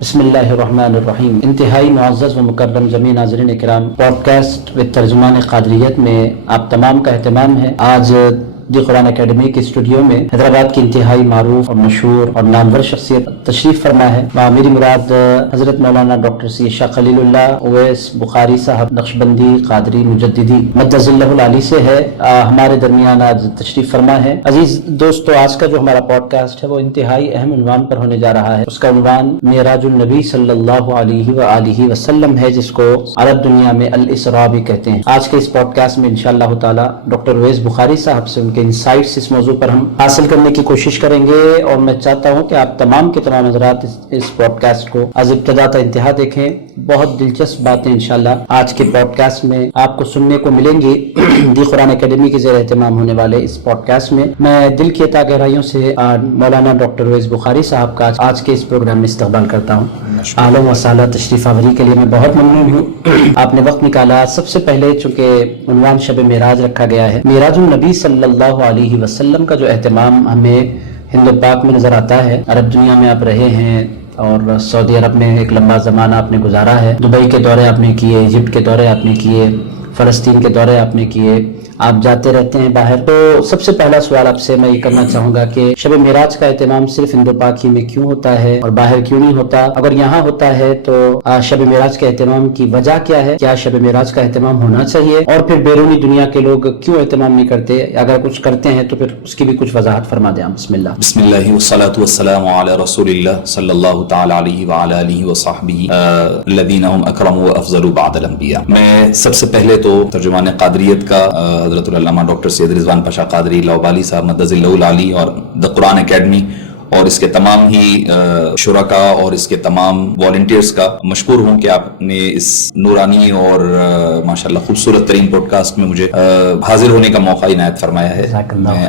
بسم اللہ الرحمن الرحیم۔ انتہائی معزز و مکرم جمیع ناظرین کرام، پوڈ کاسٹ وتھ ترجمان قادریت میں آپ تمام کا اہتمام ہے۔ آج دی قرآن اکیڈمی کے اسٹوڈیو میں حیدرآباد کی انتہائی معروف اور مشہور اور نامور شخصیت تشریف فرما ہے۔ میری مراد حضرت مولانا ڈاکٹر سید شاہ خلیل اللہ اویس بخاری صاحب نقشبندی قادری مجددی مدظ اللہ العلی سے ہے، ہمارے درمیان آج تشریف فرما ہے۔ عزیز دوستو، آج کا جو ہمارا پوڈ کاسٹ ہے وہ انتہائی اہم عنوان پر ہونے جا رہا ہے۔ اس کا عنوان معراج النبی صلی اللہ علیہ وآلہ وسلم ہے، جس کو عرب دنیا میں الاسراء بھی کہتے ہیں۔ آج کے اس پوڈ کاسٹ میں انشاءاللہ تعالی ڈاکٹر اویس بخاری صاحب سے ان کے انسائٹس اس موضوع پر ہم حاصل کرنے کی کوشش کریں گے، اور میں چاہتا ہوں کہ آپ تمام کے تمام حضرات اس پوڈ کاسٹ کو از ابتدا تا انتہا دیکھیں۔ بہت دلچسپ باتیں انشاءاللہ آج کے پوڈ کاسٹ میں آپ کو سننے کو ملیں گی۔ دی قرآن اکیڈمی کے زیر اہتمام ہونے والے اس پوڈ کاسٹ میں میں دل کی عطا گہرائیوں سے مولانا ڈاکٹر اویس بخاری صاحب کا آج کے اس پروگرام میں استقبال کرتا ہوں۔ اہلا و سہلا، تشریف آوری کے لیے میں بہت ممنون ہوں، آپ نے وقت نکالا۔ سب سے پہلے چونکہ عنوان شب معراج رکھا گیا ہے، معراج النبی صلی اللہ علیہ وسلم کا جو اہتمام ہمیں ہند و پاک میں نظر آتا ہے، عرب دنیا میں آپ رہے ہیں اور سعودی عرب میں ایک لمبا زمانہ آپ نے گزارا ہے، دبئی کے دورے آپ نے کیے، ایجپٹ کے دورے آپ نے کیے، فلسطین کے دورے آپ نے کیے، آپ جاتے رہتے ہیں باہر۔ تو سب سے پہلا سوال آپ سے میں یہ کرنا چاہوں گا کہ شب معراج کا اہتمام صرف ہند و پاک ہی میں کیوں ہوتا ہے اور باہر کیوں نہیں ہوتا؟ اگر یہاں ہوتا ہے تو شب معراج کے اہتمام کی وجہ کیا ہے؟ کیا شب معراج کا اہتمام ہونا چاہیے؟ اور پھر بیرونی دنیا کے لوگ کیوں اہتمام نہیں کرتے؟ اگر کچھ کرتے ہیں تو پھر اس کی بھی کچھ وضاحت فرما دیں آپ۔ بسم اللہ۔ بسم اللہ والصلاة والسلام علی رسول اللہ صلی اللہ تعالی علیہ وعلی آلہ وصحبہ الذین هم اکرم وافضل بعد الانبیاء۔ میں سب سے پہلے تو ترجمان قادریت کا حضرت العلامہ ڈاکٹر سید رضوان پاشا قادری لاؤبالی صاحب مدظ اللہ العلی اور دی قرآن اکیڈمی اور اس کے تمام ہی شرکاء اور اس کے تمام والنٹیئرز کا مشکور ہوں کہ آپ نے اس نورانی اور ماشاءاللہ خوبصورت ترین پوڈ کاسٹ میں مجھے حاضر ہونے کا موقع عنایت فرمایا ہے۔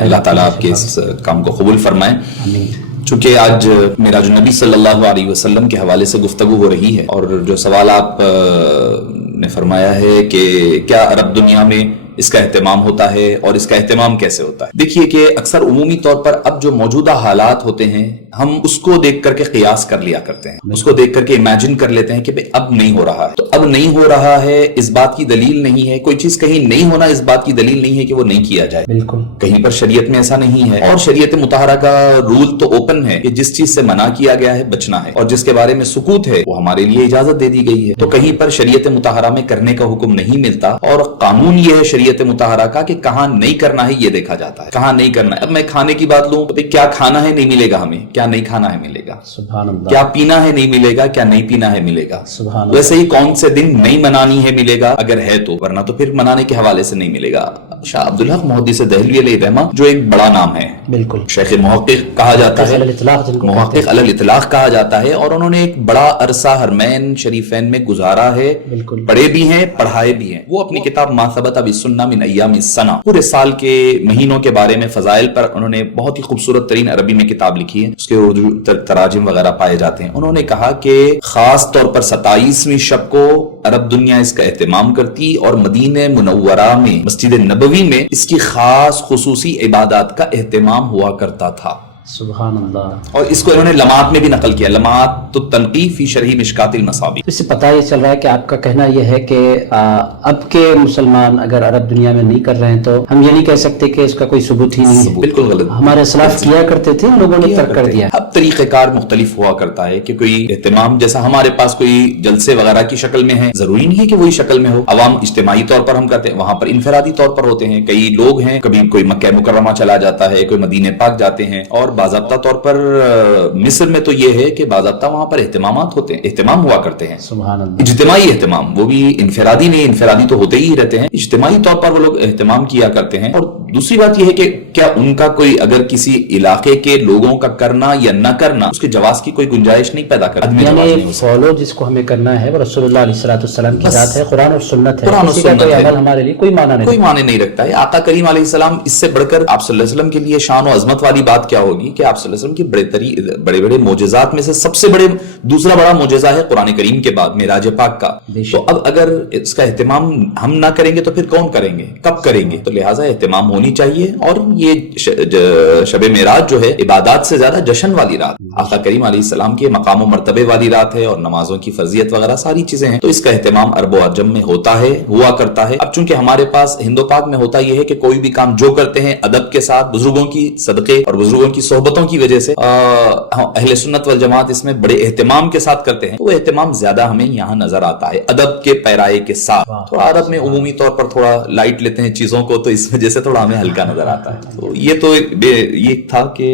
اللہ تعالیٰ آپ کے اس کام کو قبول فرمائے۔ چونکہ آج معراج النبی صلی اللہ علیہ وسلم کے حوالے سے گفتگو ہو رہی ہے، اور جو سوال آپ نے فرمایا ہے کہ کیا عرب دنیا میں اس کا اہتمام ہوتا ہے اور اس کا اہتمام کیسے ہوتا ہے، دیکھیے کہ اکثر عمومی طور پر اب جو موجودہ حالات ہوتے ہیں ہم اس کو دیکھ کر کے قیاس کر لیا کرتے ہیں، اس کو دیکھ کر کے امیجن کر لیتے ہیں کہ بھئی اب نہیں ہو رہا ہے، تو اب نہیں ہو رہا ہے اس بات کی دلیل نہیں ہے، کوئی چیز کہیں نہیں ہونا اس بات کی دلیل نہیں ہے کہ وہ نہیں کیا جائے، بالکل کہیں پر شریعت میں ایسا نہیں ہے، اور شریعت مطہرہ کا رول تو اوپن ہے کہ جس چیز سے منع کیا گیا ہے بچنا ہے، اور جس کے بارے میں سکوت ہے وہ ہمارے لیے اجازت دے دی گئی ہے۔ تو کہیں پر شریعت مطہرہ میں کرنے کا حکم نہیں ملتا، اور قانون یہ ہے شریعت مطہرہ کا کہ کہاں نہیں کرنا ہے یہ دیکھا جاتا ہے، کہاں نہیں کرنا ہے۔ اب میں کھانے کی بات لوں تو کیا کھانا ہے نہیں ملے گا، ہمیں کیا نہیں کھانا ہے ملے گا، سبحان اللہ، کیا پینا ہے نہیں ملے گا، کیا نہیں پینا ہے ملے گا، سبحان اللہ۔ ویسے ہی کون سے دن نہیں منانی ہے ملے گا اگر ہے تو، ورنہ تو پھر منانے کے حوالے سے نہیں ملے گا۔ شاہ عبدالحق محدث دہلوی علیہ الرحمہ جو ایک بڑا نام ہے، بالکل شیخ محقق کہا جاتا ہے، محقق علی الاطلاق کہا جاتا ہے، اور انہوں نے ایک بڑا عرصہ حرمین شریفین میں گزارا ہے، پڑھے بھی ہیں پڑھائے بھی ہیں۔ وہ اپنی کتاب ما ثبت بالسنہ من ایام السنہ، پورے سال کے مہینوں کے بارے میں فضائل پر انہوں نے بہت ہی خوبصورت ترین عربی میں کتاب لکھی ہے، اس کے اردو تراجم وغیرہ پائے جاتے ہیں۔ انہوں نے کہا کہ خاص طور پر 27ویں شب کو عرب دنیا اس کا اہتمام کرتی، اور مدینہ منورہ میں مسجد نبوی میں اس کی خاص خصوصی عبادات کا اہتمام ہوا کرتا تھا، سبحان اللہ۔ اور اس کو انہوں نے لمعات میں بھی نقل کیا، لمعات التنقیح فی شرح مشکات المصابیح۔ اس سے پتہ یہ چل رہا ہے کہ آپ کا کہنا یہ ہے کہ اب کے مسلمان اگر عرب دنیا میں نہیں کر رہے ہیں تو ہم یہ نہیں کہہ سکتے کہ اس کا کوئی ثبوت ہی نہیں ہے، بالکل غلط، ہمارے اسلاف کیا کرتے تھے، لوگوں نے ترک کر دیا۔ اب طریقہ کار مختلف ہوا کرتا ہے کہ کوئی اہتمام جیسا ہمارے پاس کوئی جلسے وغیرہ کی شکل میں ہے، ضروری نہیں ہے کہ وہی شکل میں ہو، عوام اجتماعی طور پر ہم کرتے ہیں، وہاں پر انفرادی طور پر ہوتے ہیں، کئی لوگ ہیں، کبھی کوئی مکہ مکرمہ چلا جاتا ہے، کوئی مدینہ پاک جاتے ہیں، اور باضابطہ طور پر مصر میں تو یہ ہے کہ باضابطہ وہاں پر اہتمامات ہوتے ہیں، اہتمام ہوا کرتے ہیں، سبحان اللہ، اجتماعی اہتمام، وہ بھی انفرادی نہیں، انفرادی تو ہوتے ہی رہتے ہیں، اجتماعی طور پر وہ لوگ اہتمام کیا کرتے ہیں۔ اور دوسری بات یہ ہے کہ کیا ان کا کوئی اگر کسی علاقے کے لوگوں کا کرنا یا نہ کرنا اس کے جواز کی کوئی گنجائش نہیں پیدا کرتا، یعنی فالو جس کو ہمیں کرنا ہے وہ رسول اللہ علیہ السلام کی ذات ہے، قرآن اور سنت ہے، قرآن اور سنت ہے، ہمارے لیے کوئی معنی نہیں رکھتا ہے۔ آقا کریم علیہ السلام اس سے بڑھ کر آپ صلی اللہ علیہ وسلم کے لیے شان و عظمت والی بات کیا ہوگی؟ ہونی کہ آپ صلی اللہ علیہ وسلم کی بڑے بڑے معجزات میں سے سب سے دوسرا بڑا معجزہ ہے قرآن کریم کے بعد معراج پاک کا. تو اب اگر اس کا اہتمام ہم نہ کریں گے تو پھر کون کریں گے, کب کریں گے؟ تو لہٰذا اہتمام ہونی چاہیے. اور یہ شب معراج جو ہے عبادات سے زیادہ جشن والی رات, آقا کریم علیہ السلام کے مقام و مرتبے والی رات ہے, اور نمازوں کی فرضیت وغیرہ ساری چیزیں ہیں. تو اس کا اہتمام عرب و عجم میں ہوتا ہے, ہوا کرتا ہے. اب چونکہ ہمارے پاس ہند و پاک میں ہوتا یہ ہے کہ کوئی بھی کام جو کرتے ہیں ادب کے ساتھ, بزرگوں کی صدقے اور بزرگوں کی صحبتوں کی وجہ سے اہل سنت والجماعت اس میں بڑے اہتمام کے ساتھ کرتے ہیں. تو وہ اہتمام زیادہ ہمیں یہاں نظر آتا ہے ادب کے پیرائے کے ساتھ. تھوڑا عرب میں عمومی طور پر تھوڑا لائٹ لیتے ہیں چیزوں کو, تو اس وجہ سے تھوڑا ہمیں ہلکا نظر آتا ہے. تو یہ تو یہ تھا کہ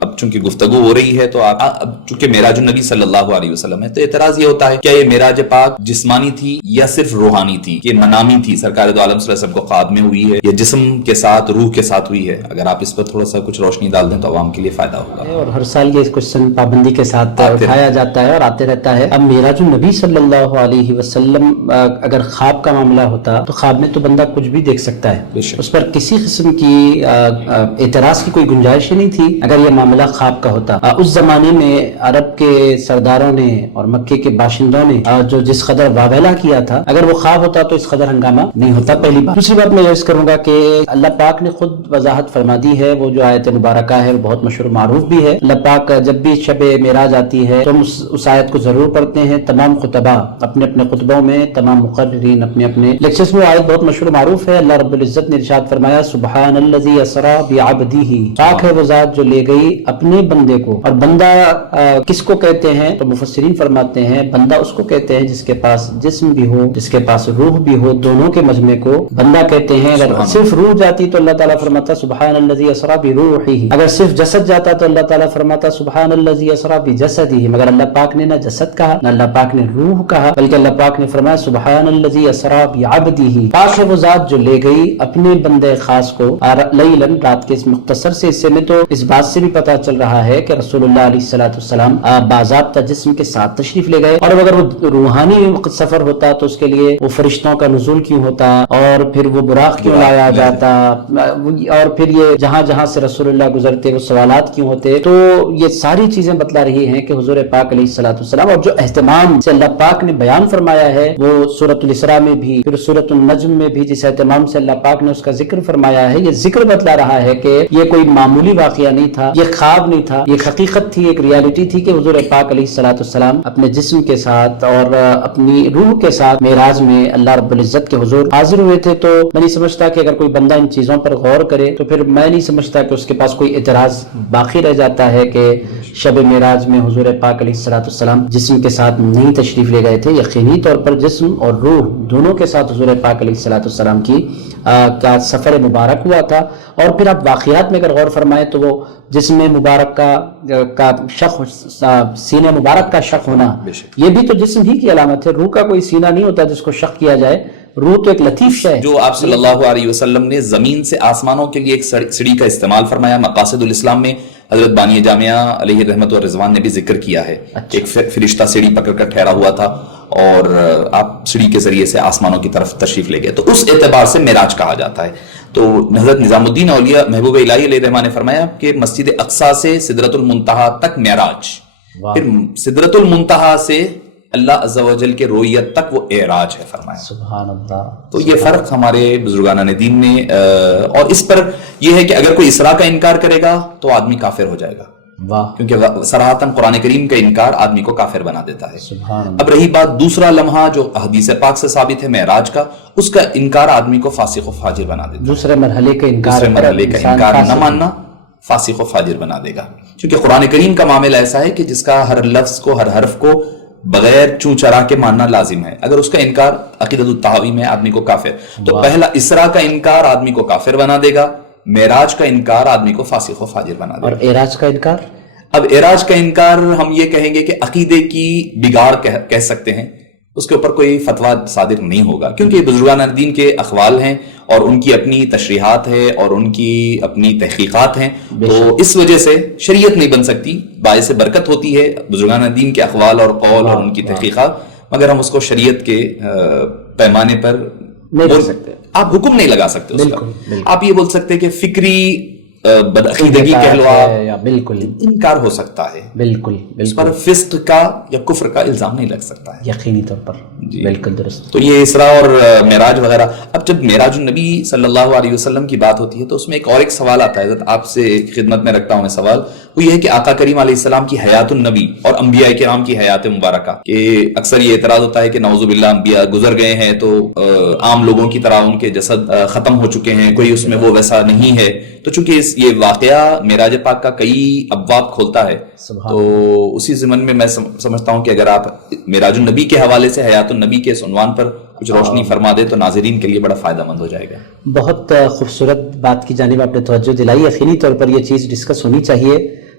اب چونکہ گفتگو ہو رہی ہے تو اب چونکہ معراج النبی صلی اللہ علیہ وسلم ہے, تو اعتراض یہ ہوتا ہے کیا یہ معراج پاک جسمانی تھی یا صرف روحانی تھی, کہ منامی تھی, سرکار دو عالم صلی اللہ علیہ وسلم کو خواب میں ہوئی ہے, یا جسم کے ساتھ روح کے ساتھ ہوئی ہے؟ اگر آپ اس پر تھوڑا سا کچھ روشنی ڈال دیں تو عوام کے لیے فائدہ ہوگا. اور ہر سال یہ کوشچن پابندی کے ساتھ اٹھایا جاتا ہے اور آتے رہتا ہے. اب معراج النبی صلی اللہ علیہ وسلم اگر خواب کا معاملہ ہوتا تو خواب میں تو بندہ کچھ بھی دیکھ سکتا ہے, اس پر کسی قسم کی اعتراض کی کوئی گنجائش ہی نہیں تھی اگر یہ معاملہ خواب کا ہوتا. اس زمانے میں عرب کے سرداروں نے اور مکے کے باشندوں نے جو جس قدر واویلا کیا تھا, اگر وہ خواب ہوتا تو اس قدر ہنگامہ نہیں ہوتا. پہلی بات. دوسری بات میں یہ عرض کروں گا کہ اللہ پاک نے خود وضاحت فرما دی ہے, وہ جو آیت مبارکہ ہے وہ بہت مشہور معروف بھی ہے. اللہ پاک جب بھی شب معراج آتی ہے تو اس آیت کو ضرور پڑھتے ہیں. تمام خطبہ اپنے اپنے خطبوں میں, تمام مقررین اپنے اپنے لیکچرز میں آیت بہت مشہور معروف ہے. اللہ رب العزت نے ارشاد فرمایا سبحان الذی اسری بعبدہ, پاک ہے وہ ذات جو لے گئی اپنے بندے کو. اور بندہ کس کو کہتے ہیں؟ تو مفسرین فرماتے ہیں بندہ اس کو کہتے ہیں جس کے پاس جسم بھی ہو, جس کے پاس روح بھی ہو, دونوں کے مجمع کو بندہ کہتے ہیں. اگر صرف روح جاتی تو اللہ تعالیٰ فرماتا سبحان الذی اسری بروحہ, اگر صرف جسد جاتا تو اللہ تعالیٰ فرماتا سبحان الذی اسری بجسدہ. مگر اللہ پاک نے نہ جسد کہا نہ اللہ پاک نے روح کہا, بلکہ اللہ پاک نے فرمایا سبحان الذی اسری بعبدہ, پاک ہے وہ ذات جو لے گئی اپنے بندے خاص کو لیلاً, رات کے اس مختصر سے حصے میں. تو اس بات سے بھی پتہ چل رہا ہے کہ رسول اللہ علیہ السلام باضابطہ جسم کے ساتھ تشریف لے گئے. اور اگر وہ روحانی سفر ہوتا تو اس کے لیے وہ فرشتوں کا نزول کیوں ہوتا, اور پھر وہ براق کیوں لایا جاتا, اور پھر یہ جہاں جہاں سے رسول اللہ گزرتے وہ سوالات کیوں ہوتے. تو یہ ساری چیزیں بتلا رہی ہیں کہ حضور پاک علیہ السلام اور جو اہتمام سے اللہ پاک نے بیان فرمایا ہے وہ سورۃ الاسراء میں بھی, پھر سورۃ النجم میں بھی, جس اہتمام سے اللہ پاک نے اس کا ذکر فرمایا ہے, یہ ذکر بتلا رہا ہے کہ یہ کوئی معمولی واقعہ نہیں تھا, یہ خواب نہیں تھا, یہ حقیقت تھی, ایک ریالٹی تھی کہ حضور پاک علیہ السلام اپنے جسم کے ساتھ اور اپنی روح کے ساتھ معراج میں اللہ رب العزت کے حضور حاضر ہوئے تھے. تو میں نہیں سمجھتا کہ اگر کوئی بندہ ان چیزوں پر غور کرے تو پھر میں نہیں سمجھتا کہ اس کے پاس کوئی اعتراض باقی رہ جاتا ہے کہ شب معراج میں حضور پاک علیہ السلام جسم کے ساتھ نہیں تشریف لے گئے تھے. یقینی طور پر جسم اور روح دونوں کے ساتھ حضور پاک علیہ السلام کی کا سفر مبارک ہوا تھا. اور پھر آپ واقعات میں اگر غور فرمائیں تو وہ جسم مبارک کا شق, سینہ مبارک کا شق ہونا, یہ بھی تو جسم ہی کی علامت ہے. روح کا کوئی سینہ نہیں ہوتا جس کو شق کیا جائے. روح تو ایک لطیف شے ہے. جو آپ صلی اللہ علیہ وسلم نے زمین سے آسمانوں کے لیے ایک سڑی کا استعمال فرمایا. مقاصد الاسلام میں حضرت بانی جامعہ علیہ رحمت و رضوان نے بھی ذکر کیا ہے. ایک فرشتہ سیڑھی پکڑ کر ٹھہرا ہوا تھا اور آپ سیڑھی کے ذریعے سے آسمانوں کی طرف تشریف لے گئے. تو اس اعتبار سے معراج کہا جاتا ہے. تو حضرت نظام الدین اولیاء محبوب الہی علیہ رحمہ نے فرمایا کہ مسجد اقصی سے سدرۃ المنتہا تک معراج, پھر سدرۃ المنتہا سے اللہ عز و جل کے رویت تک وہ اعراج ہے فرمایا. سبحان اللہ. تو یہ فرق ہمارے بزرگان دین نے, اور اس پر یہ ہے کہ اگر کوئی اسراء کا انکار کرے گا تو آدمی کافر ہو جائے گا, کیونکہ صراحتاً قرآن کریم کا انکار آدمی کو کافر بنا دیتا ہے. اب رہی بات دوسرا لمحہ جو حدیث پاک سے ثابت ہے معراج کا, اس کا انکار آدمی کو فاسق و فاجر بنا دیتا ہے. دوسرے مرحلے کا انکار نہ ماننا فاسق و فاجر بنا دے گا, کیونکہ قرآن کریم کا معاملہ ایسا ہے کہ جس کا ہر لفظ کو, ہر حرف کو بغیر چوں چرا کے ماننا لازم ہے. اگر اس کا انکار عقیدۃ الطحاوی میں آدمی کو کافر, تو پہلا اسراء کا انکار آدمی کو کافر بنا دے گا, معراج کا انکار آدمی کو فاسق و فاجر بنا دے گا. اور اعراج کا انکار, اب اعراج کا انکار ہم یہ کہیں گے کہ عقیدے کی بگاڑ کہہ سکتے ہیں, اس کے اوپر کوئی فتویٰ صادر نہیں ہوگا, کیونکہ بزرگان دین کے اقوال ہیں اور ان کی اپنی تشریحات ہے اور ان کی اپنی تحقیقات ہیں. تو اس وجہ سے شریعت نہیں بن سکتی. باعث برکت ہوتی ہے بزرگان دین کے اقوال اور قول اور ان کی تحقیقات, مگر ہم اس کو شریعت کے پیمانے پر نہیں بول سکتے. آپ حکم نہیں لگا سکتے اس کا. آپ یہ بول سکتے کہ فکری بدعقیدگی کہہ لو آپ، بالکل انکار ہو سکتا ہے، بالکل اس پر فسق کا یا کفر کا الزام نہیں لگ سکتا ہے، یقینی طور پر بالکل درست. تو یہ اسراء اور معراج وغیرہ. اب جب معراج النبی صلی اللہ علیہ وسلم کی بات ہوتی ہے تو اس میں ایک سوال آتا ہے، آپ سے خدمت میں رکھتا ہوں میں سوال، وہ یہ ہے کہ آقا کریم علیہ السلام کی حیات النبی اور انبیاء کرام کی حیات مبارکہ، کہ اکثر یہ اعتراض ہوتا ہے کہ نعوذ باللہ انبیاء گزر گئے ہیں تو عام لوگوں کی طرح ان کے جسد ختم ہو چکے ہیں، کوئی اس میں وہ ویسا نہیں ہے. تو چونکہ یہ واقعہ معراج پاک کا کئی ابواب کھولتا ہے، تو اسی ضمن میں سمجھتا ہوں کہ اگر آپ معراج النبی کے حوالے سے حیات النبی کے اس عنوان پر کچھ روشنی فرما دے تو ناظرین کے لیے بڑا فائدہ مند ہو جائے گا. بہت خوبصورت بات کی جانب آپ نے توجہ دلائی. یقینی طور پر یہ چیز ڈسکس ہونی چاہیے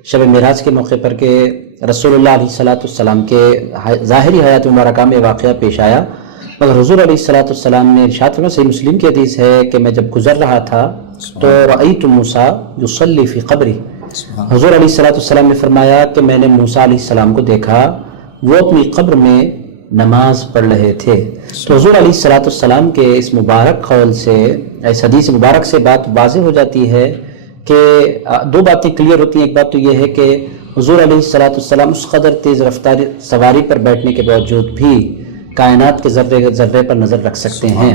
شب معراج کے موقع پر کہ رسول اللہ علیہ السلام کے ظاہری حیات مبارکہ میں واقعہ پیش آیا، مگر حضور علیہ السلام نے ارشاد فرمایا، صحیح مسلم کی حدیث ہے کہ میں جب گزر رہا تھا تو رأیت موسیٰ یصلی فی قبری، حضور علیہ السلام نے فرمایا کہ میں نے موسیٰ علیہ السلام کو دیکھا وہ اپنی قبر میں نماز پڑھ رہے تھے. تو حضور علیہ السلام کے اس مبارک قول سے، اس حدیث مبارک سے بات واضح ہو جاتی ہے کہ دو باتیں کلیئر ہوتی ہیں. ایک بات تو یہ ہے کہ حضور علیہ السلام اس قدر تیز رفتار سواری پر بیٹھنے کے باوجود بھی کائنات کے ذرے پر نظر رکھ سکتے ہیں.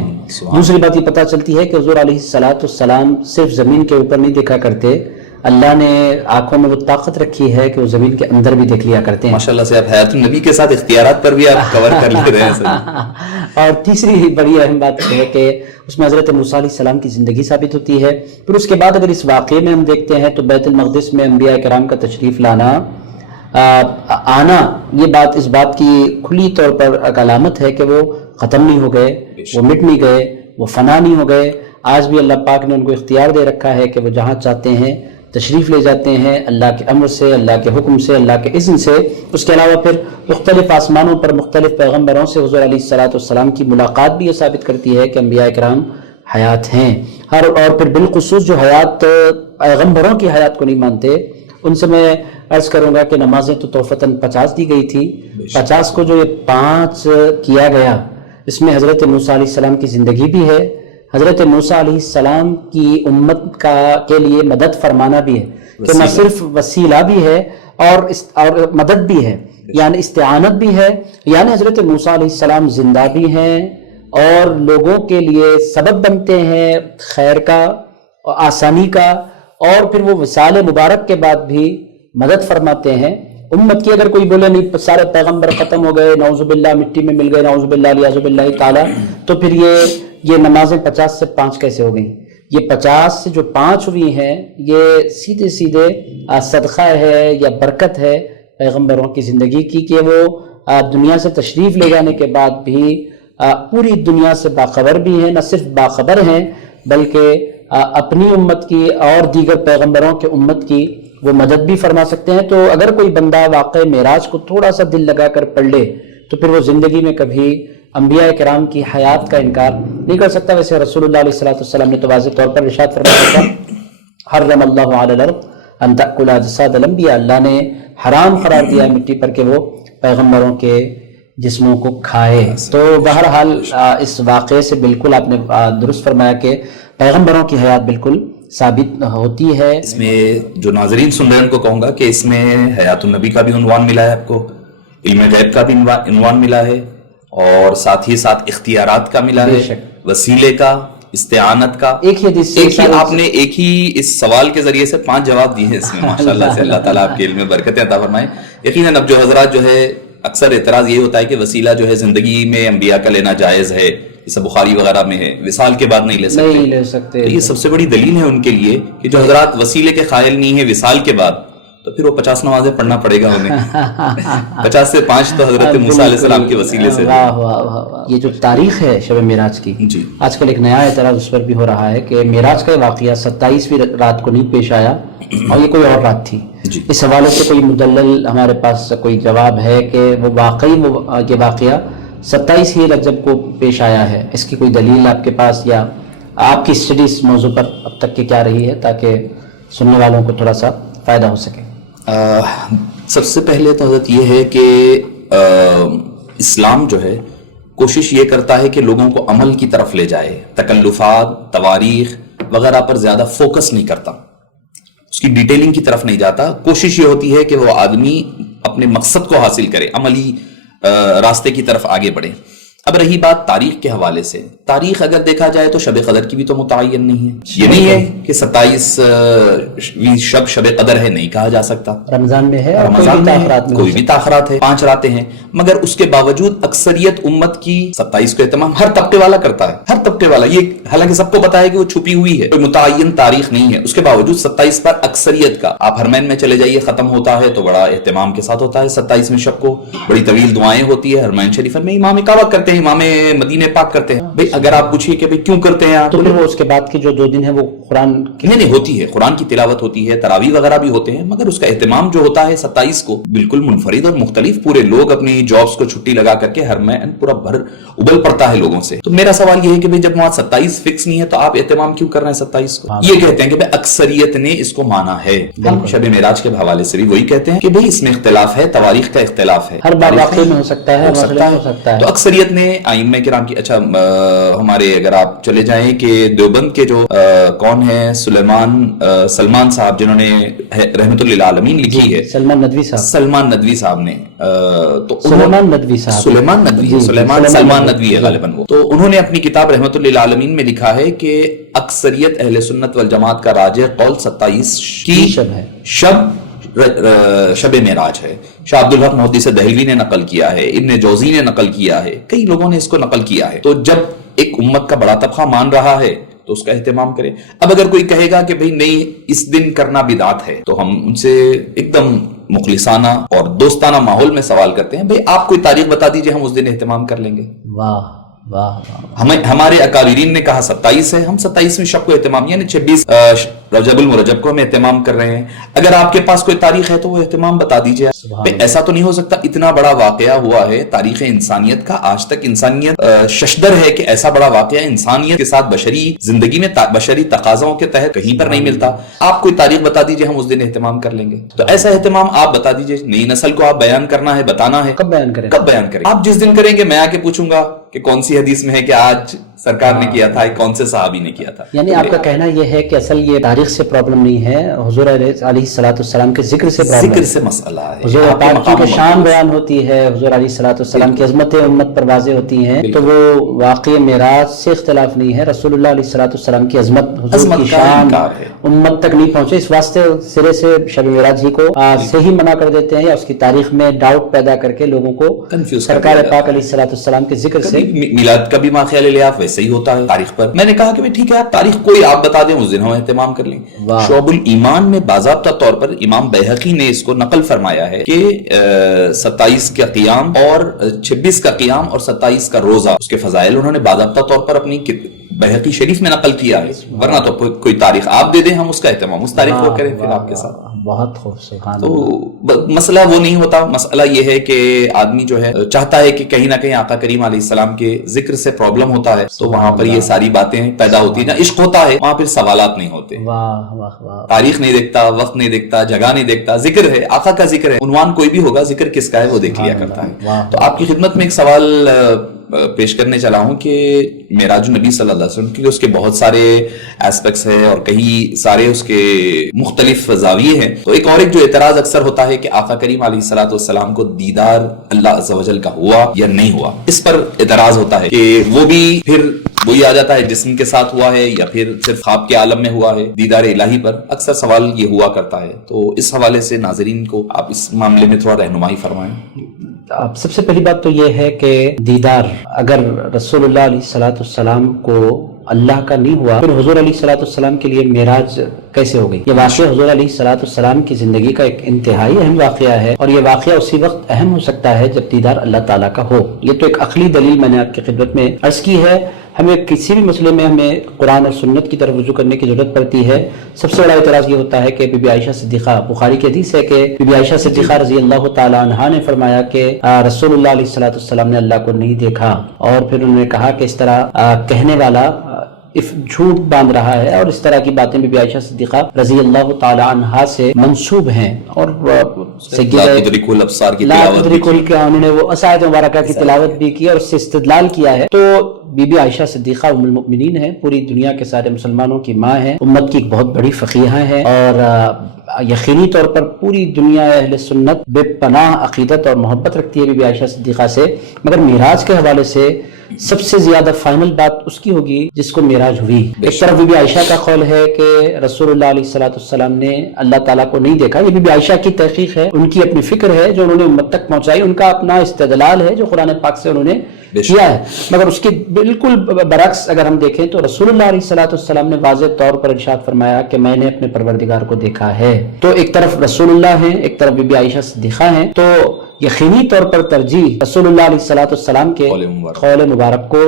دوسری بات یہ پتہ چلتی ہے کہ حضور علیہ السلام صرف زمین کے اوپر نہیں دیکھا کرتے، اللہ نے آنکھوں میں وہ طاقت رکھی ہے کہ وہ زمین کے اندر بھی دیکھ لیا کرتے ہیں. ماشاءاللہ سے آپ حیات النبی کے ساتھ اختیارات پر بھی آپ کور کر لے رہے ہیں. اور تیسری بڑی اہم بات یہ ہے کہ اس میں حضرت موسیٰ علیہ السلام کی زندگی ثابت ہوتی ہے. پھر اس کے بعد اگر اس واقعے میں ہم دیکھتے ہیں تو بیت المقدس میں انبیاء کرام کا تشریف آنا یہ بات اس بات کی کھلی طور پر علامت ہے کہ وہ ختم نہیں ہو گئے، وہ مٹ نہیں گئے، وہ فنا نہیں ہو گئے. آج بھی اللہ پاک نے ان کو اختیار دے رکھا ہے کہ وہ جہاں چاہتے ہیں تشریف لے جاتے ہیں، اللہ کے امر سے، اللہ کے حکم سے، اللہ کے اذن سے. اس کے علاوہ پھر مختلف آسمانوں پر مختلف پیغمبروں سے حضور علیہ السلام کی ملاقات بھی یہ ثابت کرتی ہے کہ انبیاء کرام حیات ہیں. اور پھر بالخصوص جو حیات پیغمبروں کی حیات کو نہیں مانتے، ان سے میں عرض کروں گا کہ نمازیں تو توفتاً 50 دی گئی تھی، 50 کو جو یہ 5 کیا گیا، اس میں حضرت موسیٰ علیہ السلام کی زندگی بھی ہے، حضرت موسیٰ علیہ السلام کی امت کے لیے مدد فرمانا بھی ہے، کہ نہ صرف وسیلہ بھی ہے اور مدد بھی ہے، یعنی استعانت بھی ہے، یعنی حضرت موسیٰ علیہ السلام زندہ بھی ہیں اور لوگوں کے لیے سبب بنتے ہیں خیر کا اور آسانی کا، اور پھر وہ وصال مبارک کے بعد بھی مدد فرماتے ہیں. امت کی اگر کوئی بولے نہیں سارے پیغمبر ختم ہو گئے، نعوذ باللہ مٹی میں مل گئے، نعوذ باللہ علیہ باللہ تعالی، تو پھر یہ نمازیں 50 سے 5 کیسے ہو گئیں؟ یہ 50 سے جو 5 ہوئی ہیں یہ سیدھے صدقہ ہے یا برکت ہے پیغمبروں کی زندگی کی، کہ وہ دنیا سے تشریف لے جانے کے بعد بھی پوری دنیا سے باخبر بھی ہیں، نہ صرف باخبر ہیں بلکہ اپنی امت کی اور دیگر پیغمبروں کے امت کی وہ مدد بھی فرما سکتے ہیں. تو اگر کوئی بندہ واقع معراج کو تھوڑا سا دل لگا کر پڑھ لے تو پھر وہ زندگی میں کبھی انبیاء کرام کی حیات کا انکار نہیں کر سکتا. ویسے رسول اللہ علیہ السلام نے تو واضح طور پر ارشاد فرمایا تھا، حرم اللہ علی الارض ان تأکل اجساد الانبیاء، اللہ نے حرام قرار دیا مٹی پر کہ وہ پیغمبروں کے جسموں کو کھائے. تو بہرحال اس واقعے سے بالکل آپ نے درست فرمایا کہ پیغمبروں کی حیات بالکل ثابت ہوتی ہے. اس میں جو ناظرین سن رہے ہیں ان کو کہوں گا کہ اس میں حیات النبی کا بھی عنوان ملا ہے، آپ کو علم غیب کا بھی عنوان ملا ہے، اور ساتھ ہی ساتھ اختیارات کا ملا ہے، وسیلے کا، استعانت کا. ایک ہی آپ نے ایک ہی اس سوال کے ذریعے سے 5 جواب دیے ہیں اس میں. ماشاءاللہ سے اللہ تعالیٰ آپ کے علم میں برکتیں عطا فرمائے. یقیناً اب جو حضرات جو ہے اکثر اعتراض یہ ہوتا ہے کہ وسیلہ جو ہے زندگی میں انبیاء کا لینا جائز ہے، جیسے بخاری وغیرہ میں ہے، وصال کے بعد نہیں لے سکتے. تو یہ سب سے بڑی دلیل ہے ان کے لیے کہ جو حضرات وسیلے کے قائل نہیں ہیں وصال کے بعد، تو پھر وہ 50 نمازیں پڑھنا پڑے گا انہیں. 50 سے 5 تو حضرت موسیٰ علیہ السلام کے وسیلے سے. یہ جو تاریخ ہے شب معراج کی، آج کل ایک نیا اعتراض اس پر بھی ہو رہا ہے کہ معراج کا واقعہ 27ویں رات کو نہیں پیش آیا اور یہ کوئی اور رات تھی. اس حوالے سے کوئی مدلل ہمارے پاس کوئی جواب ہے کہ وہ واقعی یہ واقعہ 27 ہی رجب کو پیش آیا ہے؟ اس کی کوئی دلیل آپ کے پاس یا آپ کی اسٹڈی اس موضوع پر اب تک کی کیا رہی ہے تاکہ سننے والوں کو تھوڑا سا فائدہ ہو سکے؟ سب سے پہلے تو حضرت یہ ہے کہ اسلام جو ہے کوشش یہ کرتا ہے کہ لوگوں کو عمل کی طرف لے جائے، تکلفات، تواریخ وغیرہ پر زیادہ فوکس نہیں کرتا. اس کی ڈیٹیلنگ کی طرف نہیں جاتا. کوشش یہ ہوتی ہے کہ وہ آدمی اپنے مقصد کو حاصل کرے, عملی راستے کی طرف آگے بڑھے. اب رہی بات تاریخ کے حوالے سے, تاریخ اگر دیکھا جائے تو شب قدر کی بھی تو متعین نہیں ہے. یہ نہیں ہے کہ 27 شب قدر ہے, نہیں کہا جا سکتا. رمضان میں ہے, رمضان میں کوئی بھی تاخرات ہے, 5 راتیں ہیں, مگر اس کے باوجود اکثریت امت کی 27 کو اہتمام ہر طبقے والا کرتا ہے, ہر طبقے والا. یہ حالانکہ سب کو پتا ہے کہ وہ چھپی ہوئی ہے, کوئی متعین تاریخ نہیں ہے, اس کے باوجود 27 پر اکثریت کا. آپ حرمین میں چلے جائیے, ختم ہوتا ہے تو بڑا اہتمام کے ساتھ ہوتا ہے. 27ویں شب کو بڑی طویل دعائیں ہوتی ہے. حرمین شریف میں امام کعبہ کرتے ہیں, امام مدینہ پاک کرتے ہیں. بھئی اگر آپ پوچھیے کہ بھئی کیوں کرتے ہیں آپ, تو پھر وہ اس کے بعد کی جو 2 دن ہے وہ قرآن نہیں ہوتی ہے, قرآن کی تلاوت ہوتی ہے, تراویح وغیرہ بھی ہوتے ہیں, مگر اس کا اہتمام جو ہوتا ہے 27 کو بالکل منفرد اور مختلف. پورے لوگ اپنی جابز کو چھٹی لگا کر کے حرمین پورا بھر ابل پڑتا ہے لوگوں سے. تو میرا سوال یہ ہے کہ بھئی جب وہاں 27 فکس نہیں ہے تو آپ اہتمام کیوں کر رہے ہیں 27 کو؟ یہ کہتے ہیں کہ بھئی اکثریت نے اس کو مانا ہے. ہم شب معراج کے حوالے سے بھی وہی کہتے ہیں کہ بھئی اس میں اختلاف ہے, تواریخ کا اختلاف ہے, ہر بار واقعی میں ہو سکتا ہے, ہو سکتا ہے. تو اکثریت نے ائمہ کرام کی, اچھا ہمارے اگر آپ چلے جائیں کہ دیوبند کے جو کون ہیں, سلمان صاحب جنہوں نے رحمت للعالمین لکھی ہے, سلمان ندوی صاحب نے, تو سلمان ندوی ہے غالباً وہ, تو انہوں نے اپنی کتاب رحمت للعالمین میں لکھا ہے کہ اکثریت اہل سنت والجماعت کا راجح قول 27 کی شب معراج ہے. شاہ عبدالحق محدث دہلوی نے نقل کیا ہے, ابن جوزی نے نقل کیا ہے, کئی لوگوں نے اس کو نقل کیا ہے. تو جب ایک امت کا بڑا طبقہ مان رہا ہے تو اس کا اہتمام کرے. اب اگر کوئی کہے گا کہ بھئی نہیں اس دن کرنا بدعت ہے, تو ہم ان سے ایک دم مخلصانہ اور دوستانہ ماحول میں سوال کرتے ہیں, بھئی آپ کوئی تاریخ بتا دیجئے, ہم اس دن اہتمام کر لیں گے. واہ واہ, ہمارے اکابرین نے کہا 27 ہے, ہم 27ویں شب کو اہتمام, یعنی 26 رجب المرجب کو ہم اہتمام کر رہے ہیں. اگر آپ کے پاس کوئی تاریخ ہے تو وہ اہتمام بتا دیجئے. ایسا تو نہیں ہو سکتا, اتنا بڑا واقعہ ہوا ہے تاریخ انسانیت کا, آج تک انسانیت ششدر ہے کہ ایسا بڑا واقعہ انسانیت کے ساتھ بشری زندگی میں بشری تقاضوں کے تحت کہیں پر نہیں ملتا. آپ کوئی تاریخ بتا دیجئے, ہم اس دن اہتمام کر لیں گے. تو ایسا اہتمام آپ بتا دیجئے, نئی نسل کو آپ بیان کرنا ہے, بتانا ہے, کب بیان کریں. آپ جس دن کریں گے میں آ کے پوچھوں گا کہ کون سی حدیث میں ہے کہ آج سرکار نے کیا تھا, کون سے صحابی نے کیا تھا. یعنی آپ کا کہنا یہ ہے کہ اصل یہ تاریخ سے پرابلم نہیں ہے, حضور علیہ الصلوۃ والسلام کے ذکر سے ذکر سے مسئلہ ہے. حضور پاک کی شان بیان ہوتی ہے, حضور علیہ الصلوۃ والسلام کی عظمتیں امت پر واضح ہوتی ہیں, تو وہ واقعی معراج سے اختلاف نہیں ہے. رسول اللہ علیہ الصلوۃ والسلام کی عظمت, حضور کی شان امت تک نہیں پہنچے, اس واسطے سرے سے شب معراج ہی کو صحیح منع کر دیتے ہیں, یا اس کی تاریخ میں ڈاؤٹ پیدا کر کے لوگوں کو سرکار پاک علیہ الصلوۃ والسلام کے ذکر سے. میلاد کا بھی ماخیہ لے لیا, ویسے ہی ہوتا ہے تاریخ پر. میں نے کہا کہ ٹھیک ہے آپ تاریخ کوئی آپ بتا دیں, اس دن ہم اہتمام کر لیں. شعب الایمان میں باضابطہ طور پر امام بیہقی نے اس کو نقل فرمایا ہے کہ 27 کا قیام اور 26 کا قیام اور 27 کا روزہ, اس کے فضائل انہوں نے باضابطہ طور پر اپنی بیہقی شریف میں نقل کیا ہے. ورنہ تو کوئی تاریخ آپ دے دیں, ہم اس کا اہتمام اس تاریخ کو کریں پھر آپ کے ساتھ. بہت خوبصورت. تو مسئلہ وہ نہیں ہوتا, مسئلہ یہ ہے کہ آدمی جو ہے چاہتا ہے کہ کہیں نہ کہیں آقا کریم علیہ السلام کے ذکر سے پرابلم ہوتا ہے, تو وہاں پر یہ ساری باتیں پیدا ہوتی ہیں. جہاں عشق ہوتا ہے وہاں پھر سوالات نہیں ہوتے. تاریخ نہیں دیکھتا, وقت نہیں دیکھتا, جگہ نہیں دیکھتا, ذکر ہے, آقا کا ذکر ہے, عنوان کوئی بھی ہوگا, ذکر کس کا ہے وہ دیکھ لیا کرتا ہے. تو آپ کی خدمت میں ایک سوال پیش کرنے چلا ہوں کہ معراج النبی صلی اللہ علیہ وسلم, کیونکہ اس کے بہت سارے ایسپیکٹس ہیں اور کئی سارے اس کے مختلف زاویے ہیں. تو ایک جو اعتراض اکثر ہوتا ہے کہ آقا کریم علیہ الصلوۃ والسلام کو دیدار اللہ عز و جل کا ہوا یا نہیں ہوا. اس پر اعتراض ہوتا ہے کہ وہ بھی پھر وہی آ جاتا ہے جسم کے ساتھ ہوا ہے یا پھر صرف خواب کے عالم میں ہوا ہے. دیدار الہی پر اکثر سوال یہ ہوا کرتا ہے. تو اس حوالے سے ناظرین کو آپ اس معاملے میں تھوڑا رہنمائی فرمائیں. اب سب سے پہلی بات تو یہ ہے کہ دیدار اگر رسول اللہ علیہ الصلوۃ والسلام کو اللہ کا نہیں ہوا, پھر حضور علیہ الصلوۃ والسلام کے لیے معراج کیسے ہو گئی؟ یہ واقعہ حضور علیہ الصلوۃ والسلام کی زندگی کا ایک انتہائی اہم واقعہ ہے, اور یہ واقعہ اسی وقت اہم ہو سکتا ہے جب دیدار اللہ تعالیٰ کا ہو. یہ تو ایک عقلی دلیل میں نے آپ کی خدمت میں عرض کی ہے. ہمیں کسی بھی مسئلے میں ہمیں قرآن اور سنت کی طرف رجوع کرنے کی ضرورت پڑتی ہے. سب سے بڑا اعتراض یہ ہوتا ہے کہ بی بی عائشہ صدیقہ, بخاری کی حدیث ہے کہ بی بی عائشہ صدیقہ رضی اللہ تعالی عنہا نے فرمایا کہ رسول اللہ علیہ الصلوۃ والسلام نے اللہ کو نہیں دیکھا, اور پھر انہوں نے کہا کہ اس طرح کہنے والا جھوٹ باندھ رہا ہے، اور اس طرح کی باتیں بی بی عائشہ صدیقہ رضی اللہ تعالی عنہا سے منسوب ہیں. اور لا تدرک الابصار کی تلاوت بھی کی، انہوں نے وہ آیت مبارکہ کی تلاوت بھی کی اور اس سے استدلال کیا ہے. تو بی بی عائشہ صدیقہ ام المؤمنین ہیں، پوری دنیا کے سارے مسلمانوں کی ماں ہیں، امت کی ایک بہت بڑی فقیہہ ہیں، اور یقینی طور پر پوری دنیا اہل سنت بے پناہ عقیدت اور محبت رکھتی ہے بی بی عائشہ صدیقہ سے. مگر معراج کے حوالے سے سب سے زیادہ فائنل بات اس کی ہوگی جس کو معراج ہوئی. ایک طرف بی بی عائشہ کا قول ہے کہ رسول اللہ علیہ السلام نے اللہ تعالیٰ کو نہیں دیکھا. یہ بی بی عائشہ کی تحقیق ہے، ان کی اپنی فکر ہے جو انہوں نے امت تک پہنچائی، ان کا اپنا استدلال ہے جو قرآن پاک سے انہوں نے کیا ہے. مگر اس کے بالکل برعکس اگر ہم دیکھیں تو رسول اللہ علیہ السلام نے واضح طور پر ارشاد فرمایا کہ میں نے اپنے پروردگار کو دیکھا ہے. تو ایک طرف رسول اللہ ہیں، ایک طرف بی بی عائشہ صدیقہ ہیں. تو یقینی طور پر ترجیح رسول اللہ علیہ السلام کے قول مبارک کو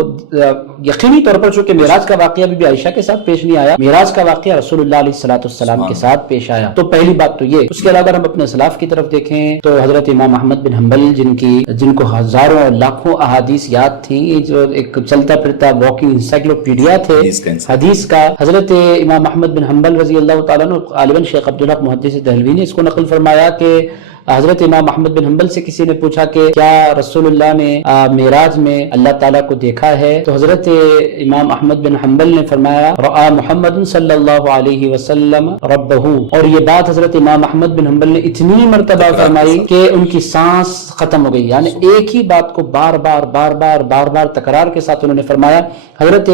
یقینی طور پر، چونکہ معراج کا واقعہ بی بی عائشہ کے ساتھ پیش نہیں آیا، معراج کا واقعہ رسول اللہ علیہ السلام کے ساتھ پیش آیا. تو پہلی بات تو یہ. اس کے علاوہ اگر ہم اپنے اسلاف کی طرف دیکھیں تو حضرت امام احمد بن حنبل جن کو ہزاروں اور لاکھوں احادیث یاد تھیں، جو ایک چلتا پھرتا واکنگ انسائکلوپیڈیا تھے حدیث کا، حضرت امام احمد بن حنبل رضی اللہ تعالیٰ عنہ، غالباً شیخ عبدالحق محدث دہلوی نے اس کو نقل فرمایا کہ حضرت امام احمد بن حنبل سے کسی نے پوچھا کہ کیا رسول اللہ نے معراج میں اللہ تعالیٰ کو دیکھا ہے؟ تو حضرت امام احمد بن حنبل نے فرمایا رأى محمد صلی اللہ علیہ وسلم ربہ. اور یہ بات حضرت امام احمد بن حنبل نے اتنی مرتبہ فرمائی کہ ان کی سانس ختم ہو گئی. یعنی ایک ہی بات کو بار بار تکرار کے ساتھ انہوں نے فرمایا. حضرت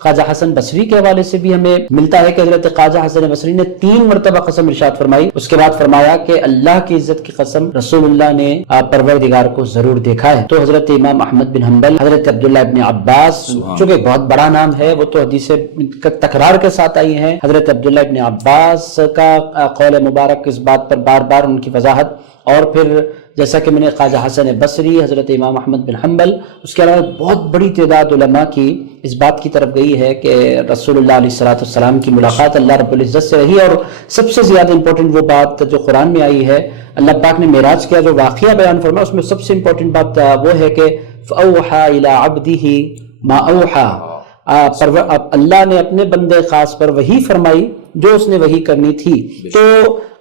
خواجہ حسن بصری کے حوالے سے بھی ہمیں ملتا ہے کہ حضرت خواجہ حسن بصری نے 3 مرتبہ قسم ارشاد فرمائی. اس کے بعد فرمایا کہ اللہ کی عزت کی قسم رسول اللہ نے پروردگار کو ضرور دیکھا ہے. تو حضرت امام احمد بن حنبل، حضرت عبداللہ ابن عباس چونکہ بہت بڑا نام ہے، وہ تو حدیث تکرار کے ساتھ آئی ہیں. حضرت عبداللہ ابن عباس کا قول مبارک اس بات پر بار بار ان کی وضاحت، اور پھر جیسا کہ میں نے خواجہ حسن بصری، حضرت امام احمد بن حنبل، اس کے علاوہ بہت بڑی تعداد علماء کی اس بات کی طرف گئی ہے کہ رسول اللہ علیہ السلام کی ملاقات اللہ رب العزت سے رہی. اور سب سے زیادہ امپورٹنٹ وہ بات جو قرآن میں آئی ہے، اللہ پاک نے معراج کیا جو واقعہ بیان فرمایا، اس میں سب سے امپورٹنٹ بات وہ ہے کہ فَأَوْحَى إِلَىٰ عَبْدِهِ مَا أَوْحَى. اللہ نے اپنے بندے خاص پر وحی فرمائی جو اس نے وحی کرنی تھی. تو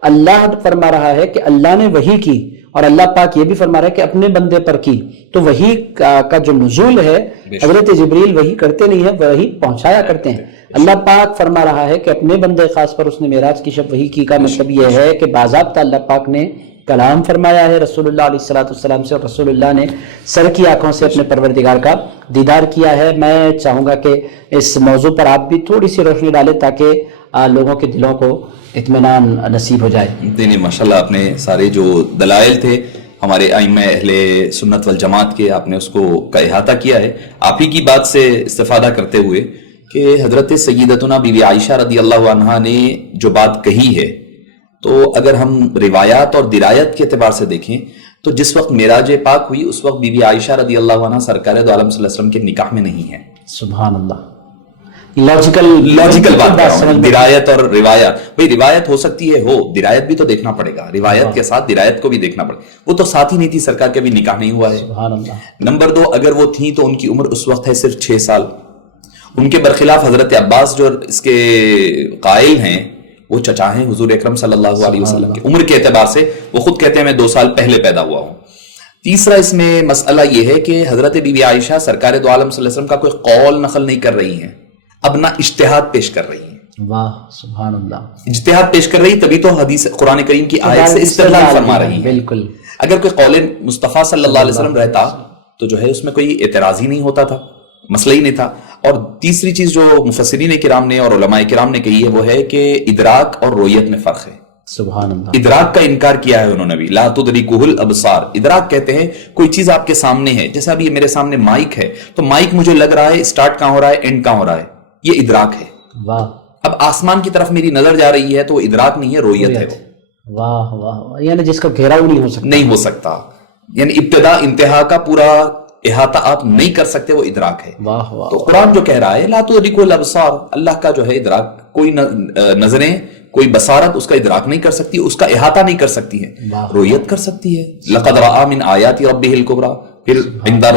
اللہ فرما رہا ہے کہ اللہ نے وحی کی، اور اللہ پاک یہ بھی فرما رہا ہے کہ اپنے بندے پر کی. تو وحی کا جو نزول ہے، حضرت جبریل وحی کرتے نہیں ہے، وحی پہنچایا کرتے ہیں. اللہ پاک فرما رہا ہے کہ اپنے بندے خاص پر اس نے معراج کی شب وحی کی. کا مطلب یہ ہے کہ باضابطہ اللہ پاک نے کلام فرمایا ہے رسول اللہ علیہ السلام سے، اور رسول اللہ نے سر کی آنکھوں سے اپنے پروردگار کا دیدار کیا ہے. میں چاہوں گا کہ اس موضوع پر آپ بھی تھوڑی سی روشنی ڈالیں تاکہ لوگوں کے دلوں کو اطمینان نصیب ہو جائے. نہیں ماشاءاللہ، آپ نے سارے جو دلائل تھے ہمارے ائمہ اہل سنت والجماعت کے، آپ نے اس کو کا احاطہ کیا ہے. آپ ہی کی بات سے استفادہ کرتے ہوئے کہ حضرت سیدتنا بی بی عائشہ رضی اللہ عنہا نے جو بات کہی ہے، تو اگر ہم روایات اور درایت کے اعتبار سے دیکھیں تو جس وقت معراج پاک ہوئی اس وقت بی بی عائشہ رضی اللہ عنہا سرکار دو عالم صلی اللہ علیہ وسلم کے نکاح میں نہیں ہے. سبحان اللہ. لاجیکل بات ہے. درایت اور روایت، بھئی روایت ہو سکتی ہے، ہو درایت بھی تو دیکھنا پڑے گا، روایت کے ساتھ درایت کو بھی دیکھنا پڑے گا. وہ تو ساتھ ہی نہیں تھی، سرکار کا بھی نکاح نہیں ہوا ہے. سبحان اللہ. نمبر 2، اگر وہ تھیں تو ان کی عمر اس وقت ہے صرف 6 سال. ان کے برخلاف حضرت عباس جو اس کے قائل ہیں وہ چچا ہیں حضور اکرم صلی اللہ علیہ وسلم کی. عمر کے اعتبار سے وہ خود کہتے ہیں میں 2 سال پہلے پیدا ہوا ہوں. تیسرا اس میں مسئلہ یہ ہے کہ حضرت بی بی عائشہ سرکار دو عالم صلی اللہ علیہ وسلم کا کوئی قول نقل نہیں کر رہی ہیں، اب نہ اجتہاد پیش کر رہی ہیں. واہ سبحان اللہ. اجتہاد پیش کر رہی تبھی تو حدیث قرآن کریم کی آیت سے استدلال فرما رہی ہیں. بالکل. اگر کوئی قول مصطفیٰ صلی اللہ علیہ وسلم رہتا تو جو ہے اس میں کوئی اعتراض ہی نہیں ہوتا تھا، مسئلہ ہی نہیں تھا. اور تیسری چیز جو مفسرین کرام نے اور علماء کرام نے کہی ہے وہ ہے کہ ادراک اور رویت میں فرق ہے. سبحان اللہ. ادراک کا انکار کیا ہے انہوں نے بھی، لا تدرکہ الابصار. ادراک کہتے ہیں کوئی چیز آپ کے سامنے ہے، جیسے ابھی میرے سامنے مائک ہے تو مائک مجھے لگ رہا ہے اسٹارٹ کہاں ہو رہا ہے اینڈ کہاں ہو رہا ہے، یہ ادراک ہے. واہ. اب آسمان کی طرف میری نظر جا رہی ہے تو وہ ادراک نہیں ہے، رویت ہے. واہ واہ. یعنی جس کا گھیراؤ نہیں ہو سکتا، یعنی ابتدا انتہا کا پورا احاطہ آپ نہیں کر سکتے، وہ ادراک ہے. واہ واہ. تو قرآن جو کہہ رہا ہے لا تدرکہ الابصار، اللہ کا جو ہے ادراک، کوئی نظریں، کوئی بصارت اس کا ادراک نہیں کر سکتی، اس کا احاطہ نہیں کر سکتی ہے، رویت کر سکتی ہے. لقد رأى من آیات ربہ الکبریٰ، پھر عند